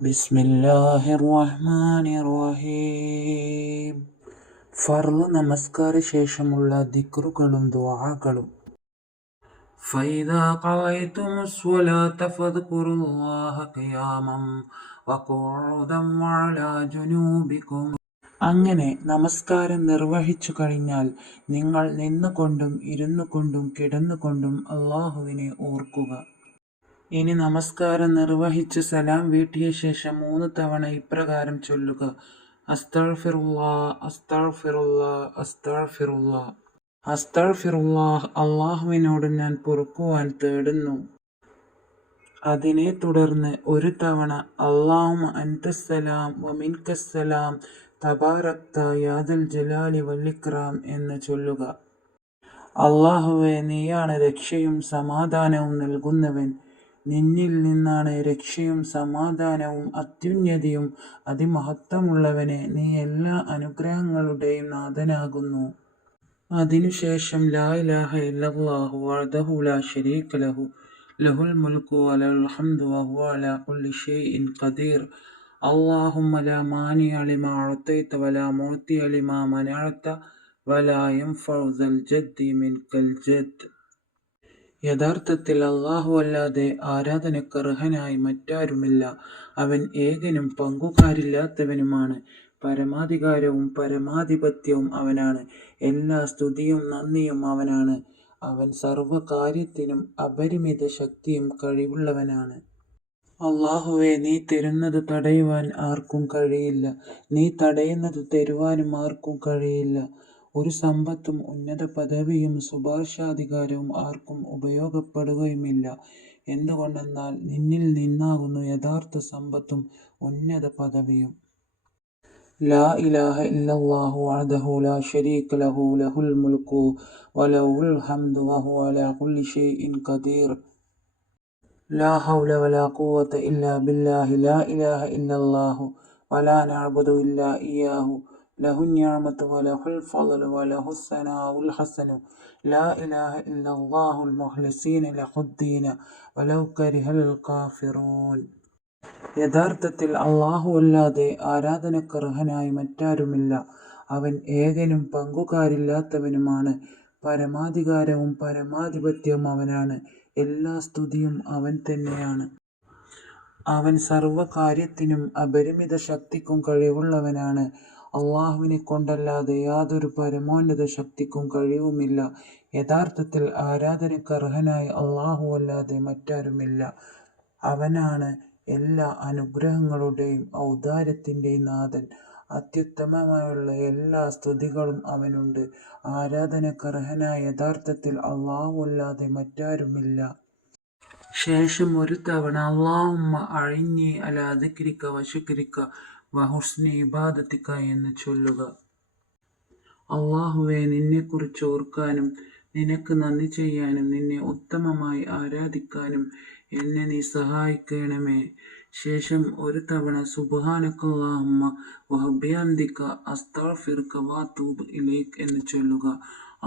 ബിസ്മില്ലാഹിർ റഹ്മാനിർ റഹീം ഫർള് നമസ്കാര ശേഷമുള്ള ദിക്റുകളും ദുആകളും فإذا قضيتم الصلاة فاذكروا الله قياما وقعودا وعلى جنوبكم അങ്ങനെ നമസ്കാരം നിർവഹിച്ചു കഴിഞ്ഞാൽ നിങ്ങൾ നിന്നുകൊണ്ടും ഇരുന്നു കൊണ്ടും കിടന്നുകൊണ്ടും അള്ളാഹുവിനെ ഓർക്കുക ഇനി നമസ്കാരം നിർവഹിച്ച് സലാം വീട്ടിയ ശേഷം മൂന്ന് തവണ ഇപ്രകാരം ചൊല്ലുക. അള്ളാഹുവിനോട് ഞാൻ പൊറുക്കുവാൻ തേടുന്നു. അതിനെ തുടർന്ന് ഒരു തവണ അള്ളാഹും അൻതസ്സലാം വമിൻകസ്സലാം തബാറക്ത യാദൽ ജലാലി വല്ലിക്രാം എന്ന് ചൊല്ലുക. അള്ളാഹുവെ നീയാണ് രക്ഷയും സമാധാനവും നൽകുന്നവൻ. നിന്നിൽ നിന്നാണ് രക്ഷയും സമാധാനവും അത്യുന്നതിയും അതിമഹത്വമുള്ളവനെ നീ എല്ലാ അനുഗ്രഹങ്ങളുടെയും നാഥനാകുന്നു അതിനുശേഷം ലാ ഇലാഹ ഇല്ലല്ലാഹു വഹ്ദഹു ലാ ശരീക ലഹു ലഹുൽ മുൽക്കു വലഹുൽ ഹംദു വഹുവ അലാ കുല്ലി ഷൈഇൻ ഖദീർ اللهم لا مانع لما أعطيت ولا معطي لما منعت ولا ينفع ذا الجد منك الجد യഥാർത്ഥത്തിൽ അള്ളാഹു അല്ലാതെ ആരാധനക്കർഹനായി മറ്റാരുമില്ല. അവൻ ഏകനും പങ്കുകാരില്ലാത്തവനുമാണ്. പരമാധികാരവും പരമാധിപത്യവും അവനാണ്. എല്ലാ സ്തുതിയും നന്ദിയും അവനാണ്. അവൻ സർവകാര്യത്തിനും അപരിമിത ശക്തിയും കഴിവുള്ളവനാണ്. അള്ളാഹുവെ നീ തരുന്നത് തടയുവാൻ ആർക്കും കഴിയില്ല. നീ തടയുന്നത് തരുവാനും ആർക്കും കഴിയില്ല. ഒരു സമ്പത്തും ഉന്നത പദവിയും ശുപാർശാധികാരവും ആർക്കും ഉപയോഗപ്പെടുകയുമില്ല എന്തുകൊണ്ടെന്നാൽ നിന്നിൽ നിന്നാകുന്നു യഥാർത്ഥ സമ്പത്തും ഉന്നത പദവിയും ലാ ഇലാഹ ഇല്ലല്ലാഹു വഹ്ദഹു ലാ ശരീക ലഹു ലഹുൽ മുൽക്കു വലഹുൽ ഹംദു വഹുവ അലാ കുല്ലി ഷൈഇൻ ഖദീർ لا حول ولا قوة إلا بالله لا إله إلا الله ولا نعبد إلا إياه വലഹുൽ ഹസനു. ലാ ഇലാഹ ഇല്ലല്ലാഹുൽ കാഫിറൂൻ. യഥാർത്ഥത്തിൽ അള്ളാഹു അല്ലാതെ ആരാധനക്കർഹനായി മറ്റാരുമില്ല. അവൻ ഏകനും പങ്കുകാരില്ലാത്തവനുമാണ്. പരമാധികാരവും പരമാധിപത്യവും അവനാണ്. എല്ലാ സ്തുതിയും അവൻ തന്നെയാണ്. അവൻ സർവകാര്യത്തിനും അപരിമിത ശക്തിക്കും കഴിവുള്ളവനാണ്. അള്ളാഹുവിനെ കൊണ്ടല്ലാതെ യാതൊരു പരമോന്നത ശക്തിക്കും കഴിവുമില്ല. യഥാർത്ഥത്തിൽ ആരാധനക്കർഹനായ അള്ളാഹു അല്ലാതെ മറ്റാരുമില്ല. അവനാണ് എല്ലാ അനുഗ്രഹങ്ങളുടെയും ഔദാര്യത്തിന്റെയും നാഥൻ. അത്യുത്തമമായുള്ള എല്ലാ സ്തുതികളും അവനുണ്ട്. ആരാധനക്കർഹനായ യഥാർത്ഥത്തിൽ അള്ളാഹു അല്ലാതെ മറ്റാരുമില്ല. ശേഷം ഒരു തവണ അള്ളാഹുമ്മ അഴിഞ്ഞി അല്ല അധികരിക്ക വശുക്രിക്ക വഹുസ്നി ഇബാദത്തിക്ക എന്ന് ചൊല്ലുക. അള്ളാഹുവെ നിന്നെക്കുറിച്ച് ഓർക്കാനും നിനക്ക് നന്ദി ചെയ്യാനും നിന്നെ ഉത്തമമായി ആരാധിക്കാനും എന്നെ നീ സഹായിക്കണമേ. ശേഷം ഒരു തവണ സുബ്ഹാനക്കല്ലാഹുമ്മ വഹബിയംദിക അസ്തഗ്ഫിറുക വഅതൂബു ഇലൈക് എന്ന് ചൊല്ലുക.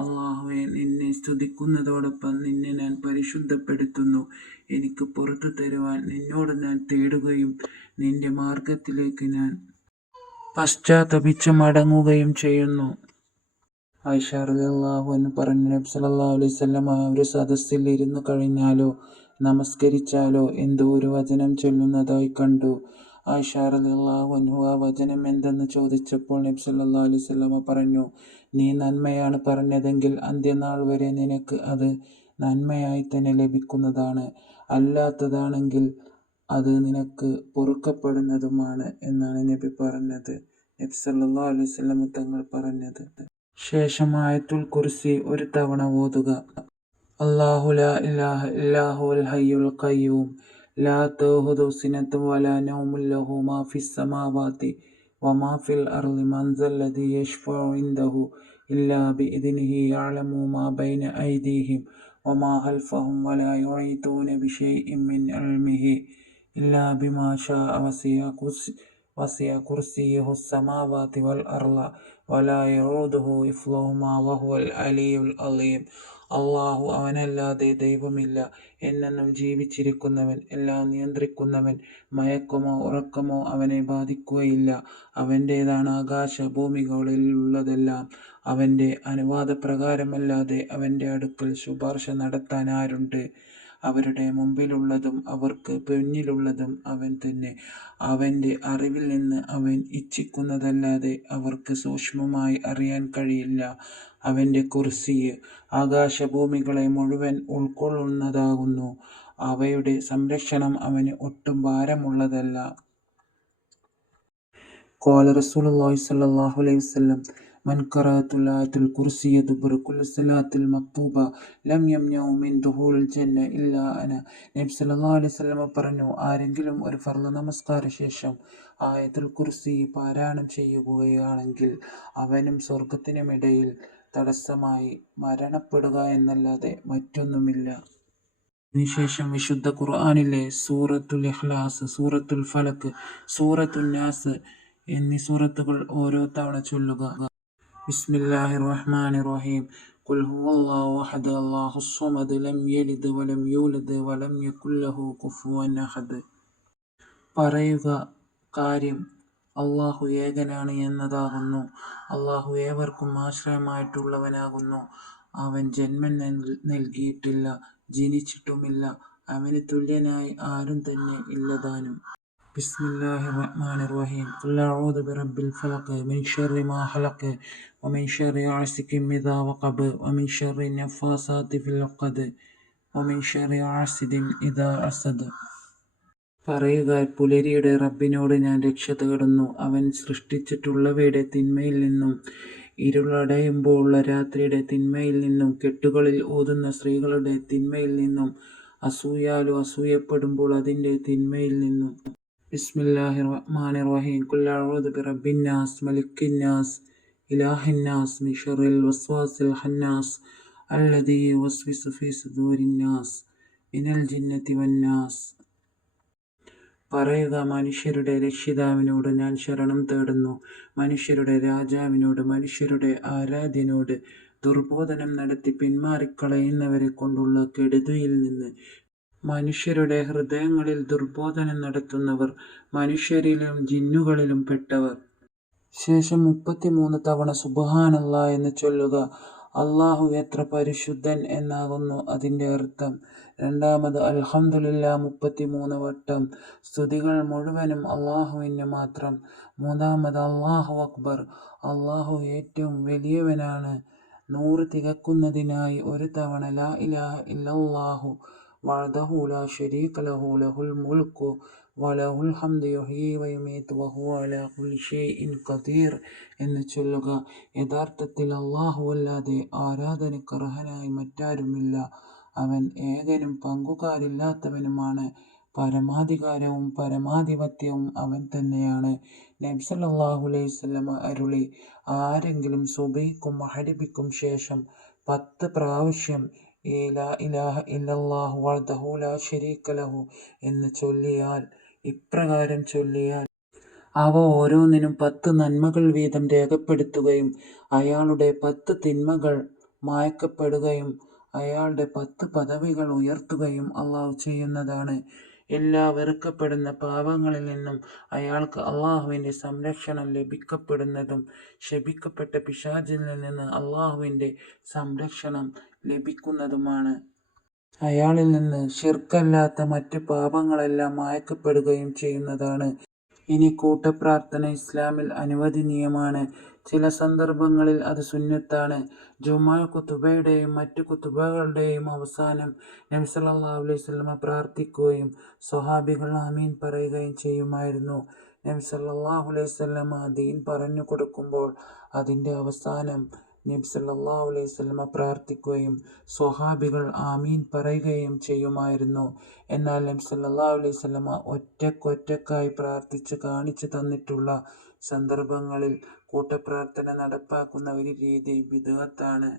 അള്ളാഹുവെ നിന്നെ സ്തുതിക്കുന്നതോടൊപ്പം നിന്നെ ഞാൻ പരിശുദ്ധപ്പെടുത്തുന്നു. എനിക്ക് പുറത്തു തരുവാൻ നിന്നോട് ഞാൻ തേടുകയും നിന്റെ മാർഗത്തിലേക്ക് ഞാൻ പശ്ചാത്തപിച്ച് മടങ്ങുകയും ചെയ്യുന്നു. ആയിഷ റളിയല്ലാഹു എന്ന് പറഞ്ഞു നബി സല്ലല്ലാഹു അലൈഹി വസല്ലം ഒരു സദസ്സിൽ ഇരുന്നു കഴിഞ്ഞാലോ നമസ്കരിച്ചാലോ? എന്തോ ഒരു വചനം ചൊല്ലുന്നതായി കണ്ടു. ആയിഷ റളിയല്ലാഹു ആ വചനം എന്തെന്ന് ചോദിച്ചപ്പോൾ നബി സല്ലല്ലാഹു അലൈഹി പറഞ്ഞു നീ നന്മയാണ് പറഞ്ഞതെങ്കിൽ അന്ത്യനാൾ വരെ നിനക്ക് അത് നന്മയായി തന്നെ ലഭിക്കുന്നതാണ്. അല്ലാത്തതാണെങ്കിൽ അത് നിനക്ക് പൊറുക്കപ്പെടുന്നതുമാണ് എന്നാണ് നബി പറഞ്ഞത്. നബി സല്ലല്ലാഹു അലൈഹി തങ്ങൾ പറഞ്ഞത്. ശേഷം ആയത്തുൽ കുർസി ഒരു തവണ ഓതുക. الله لا إله إلا هو الحي القيوم لا تأخذ سنة ولا نوم له ما في السماوات وما في الأرض من ذا الذي يشفع عنده إلا بإذنه يعلم ما بين أيديهم وما خلفهم ولا يعيدون بشيء من علمه إلا بما شاء وسع كرسيه السماوات والأرض ولا يعوده إفلهما وهو العلي العظيم അല്ലാഹു അവനല്ലാതെ ദൈവമില്ല. എന്നെന്നും ജീവിച്ചിരിക്കുന്നവൻ എല്ലാം നിയന്ത്രിക്കുന്നവൻ മയക്കമോ ഉറക്കമോ അവനെ ബാധിക്കുകയില്ല. അവന്റേതാണ് ആകാശ ഭൂമികളിലുള്ളതെല്ലാം അവന്റെ അനുവാദപ്രകാരമല്ലാതെ അവന്റെ അടുക്കൽ ശുപാർശ നടത്താൻ ആരുണ്ട് അവരുടെ മുമ്പിലുള്ളതും അവർക്ക് പിന്നിലുള്ളതും അവൻ തന്നെ. അവന്റെ അറിവിൽ നിന്ന് അവൻ ഇച്ഛിക്കുന്നതല്ലാതെ അവർക്ക് സൂക്ഷ്മമായി അറിയാൻ കഴിയില്ല. അവന്റെ കുർസിയ് ആകാശഭൂമികളെ മുഴുവൻ ഉൾക്കൊള്ളുന്നതാകുന്നു. അവയുടെ സംരക്ഷണം അവന് ഒട്ടും ഭാരമുള്ളതല്ല. കോല റസൂൽ അള്ളാഹി അലൈഹി വസ്ലം من قرأت الآية الكرسي دبر كل صلاة المكتوبة لم يمنع من دخول الجنة إلا أنا നബി സല്ലല്ലാഹു അലൈഹി വസല്ലം പറഞ്ഞു ആരെങ്കിലും ഒരു ഫർള നമസ്കാര ശേഷം ആയത്തുൽ കുർസി പാരായണം ചെയ്യുകയാണെങ്കിൽ അവനും സ്വർഗത്തിനുമിടയിൽ തടസ്സമായി മരണപ്പെടുക എന്നല്ലാതെ മറ്റൊന്നുമില്ല ഇതിനുശേഷം വിശുദ്ധ ഖുർആനിലെ സൂറത്തുൽ ഇഖ്ലാസ് സൂറത്തുൽ ഫലക്ക് സൂറത്തുൽ നാസ് എന്നീ സൂറത്തുകൾ ഓരോ തവണ ചൊല്ലുക ബിസ്മില്ലാഹിർ റഹ്മാനിർ റഹീം هو الله അഹദ് الله الصمد لم يلد ولم يولد ولم يكن له كفوا അഹദ്. പറയുക കാര്യം അള്ളാഹു ഏകനാണ് എന്നതാകുന്നു. അള്ളാഹു ഏവർക്കും ആശ്രയമായിട്ടുള്ളവനാകുന്നു. അവൻ ജന്മം നൽകിയിട്ടില്ല ജനിച്ചിട്ടുമില്ല അവന് തുല്യനായി ആരും തന്നെ ഇല്ലതാനും. ബിസ്മില്ലാഹി الرحمن റഹീം قل അഊദു ബിറബ്ബിൽ الفلق മിൻ شر മാ خلق വമിൻ ശർരി عاسك إذا വഖബ് വമിൻ ശർരി النفاثات ഫിൽ ഉഖദ് വമിൻ ശർരി عاسد ഇദാ أسد പറയുക പുലരിയുടെ റബ്ബിനോട് ഞാൻ രക്ഷ തേടുന്നു അവൻ സൃഷ്ടിച്ചിട്ടുള്ളവയുടെ തിന്മയിൽ നിന്നും ഇരുളടയുമ്പോഴുള്ള രാത്രിയുടെ തിന്മയിൽ നിന്നും കെട്ടുകളിൽ ഓതുന്ന സ്ത്രീകളുടെ തിന്മയിൽ നിന്നും അസൂയാലോ അസൂയപ്പെടുമ്പോൾ അതിന്റെ തിന്മയിൽ നിന്നും. ബിസ്മില്ലാഹിർ റഹ്മാനിർ റഹീം ഖുൽ അഊദു ബിറബ്ബിന്നാസ് മലിക്കിന്നാസ് ഇലാഹിന്നാസ് മിൻ ശർറിൽ വസ്വാസിൽ ഖന്നാസ് അല്ലദീ യുവസ്വിസു ഫീ സുദൂരിന്നാസ് മിനൽ ജിന്നതി വന്നാസ്. പറയുക മനുഷ്യരുടെ രക്ഷിതാവിനോട് ഞാൻ ശരണം തേടുന്നു. മനുഷ്യരുടെ രാജാവിനോട് മനുഷ്യരുടെ ആരാധ്യനോട് ദുർബോധനം നടത്തി പിന്മാറിക്കളയുന്നവരെ കൊണ്ടുള്ള കെടുതിയിൽ നിന്ന് മനുഷ്യരുടെ ഹൃദയങ്ങളിൽ ദുർബോധനം നടത്തുന്നവർ മനുഷ്യരിലും ജിന്നുകളിലും പെട്ടവർ. ശേഷം മുപ്പത്തിമൂന്ന് തവണ സുബഹാനല്ല എന്ന് ചൊല്ലുക. അള്ളാഹു എത്ര പരിശുദ്ധൻ എന്നാകുന്നു അതിന്റെ അർത്ഥം. രണ്ടാമത് അൽഹംദുലില്ല മുപ്പത്തിമൂന്ന് വട്ടം. സ്തുതികൾ മുഴുവനും അള്ളാഹുവിന് മാത്രം. മൂന്നാമത് അള്ളാഹു അക്ബർ. അള്ളാഹു ഏറ്റവും വലിയവനാണ്. നൂറ് തികക്കുന്നതിനായി ഒരു തവണ ലാ ഇലാഹ ഇല്ലല്ലാഹു വഹ്ദഹു لا شريك ലഹു ലഹുൽ الملك വലഹുൽ ഹംദു يحيي ويميت وهو അലാ كل شيء قدير. എന്ന് ചൊല്ലുക യഥാർത്ഥത്തിൽ അള്ളാഹു അല്ലാതെ ആരാധനയ്ക്ക് അർഹനായി മറ്റാരുമില്ല. അവൻ ഏകനും പങ്കുകാരില്ലാത്തവനുമാണ്. പരമാധികാരവും പരമാധിപത്യവും അവൻ തന്നെയാണ്. നബ്സല്ലാഹു അലൈഹി വസല്ലമ അരുളി ആരെങ്കിലും സുബൈക്കും മഹരിബിക്കും ശേഷം പത്ത് പ്രാവശ്യം ഇലാഹ ഇല്ലല്ലാഹു ലാ ലഹു എന്ന് ചൊല്ലിയാൽ ഇപ്രകാരം ചൊല്ലിയാൽ അവ ഓരോന്നിനും പത്ത് നന്മകൾ വീതം രേഖപ്പെടുത്തുകയും അയാളുടെ പത്ത് തിന്മകൾ മായ്ക്കപ്പെടുകയും അയാളുടെ പത്ത് പദവികൾ ഉയർത്തുകയും അള്ളാഹു ചെയ്യുന്നതാണ്. എല്ലാ വെറുക്കപ്പെടുന്ന പാപങ്ങളിൽ നിന്നും അയാൾക്ക് അള്ളാഹുവിന്റെ സംരക്ഷണം ലഭിക്കപ്പെടുന്നതും ശപിക്കപ്പെട്ട പിശാചിൽ നിന്ന് അള്ളാഹുവിന്റെ സംരക്ഷണം ലഭിക്കുന്നതുമാണ്. അയാളിൽ നിന്ന് ശിർക്കല്ലാത്ത മറ്റ് പാപങ്ങളെല്ലാം മായ്ക്കപ്പെടുകയും ചെയ്യുന്നതാണ്. ഇനി കൂട്ടപ്രാർത്ഥന ഇസ്ലാമിൽ അനുവദനീയമാണ്. ചില സന്ദർഭങ്ങളിൽ അത് സുന്നത്താണ്. ജുമാ കുത്തുബയുടെയും മറ്റു കുത്തുബകളുടെയും അവസാനം നബി അലൈഹി വസല്ലമ പ്രാർത്ഥിക്കുകയും സ്വഹാബികൾ ആമീൻ പറയുകയും ചെയ്യുമായിരുന്നു. നബി അലൈഹി വസല്ലമ ദീൻ പറഞ്ഞു കൊടുക്കുമ്പോൾ അതിന്റെ അവസാനം നബി സല്ലല്ലാഹു അലൈഹി വസല്ലമ പ്രാർത്ഥിക്കുകയും സ്വഹാബികൾ ആമീൻ പറയുകയും ചെയ്യുമായിരുന്നു. എന്നാൽ നബി സല്ലല്ലാഹു അലൈഹി വസല്ലമ ഒറ്റക്കൊറ്റക്കായി പ്രാർത്ഥിച്ച് കാണിച്ചു തന്നിട്ടുള്ള സന്ദർഭങ്ങളിൽ കൂട്ടപ്രാർത്ഥന നടപ്പാക്കുന്ന ഒരു രീതി ബിദ്അത്താണ്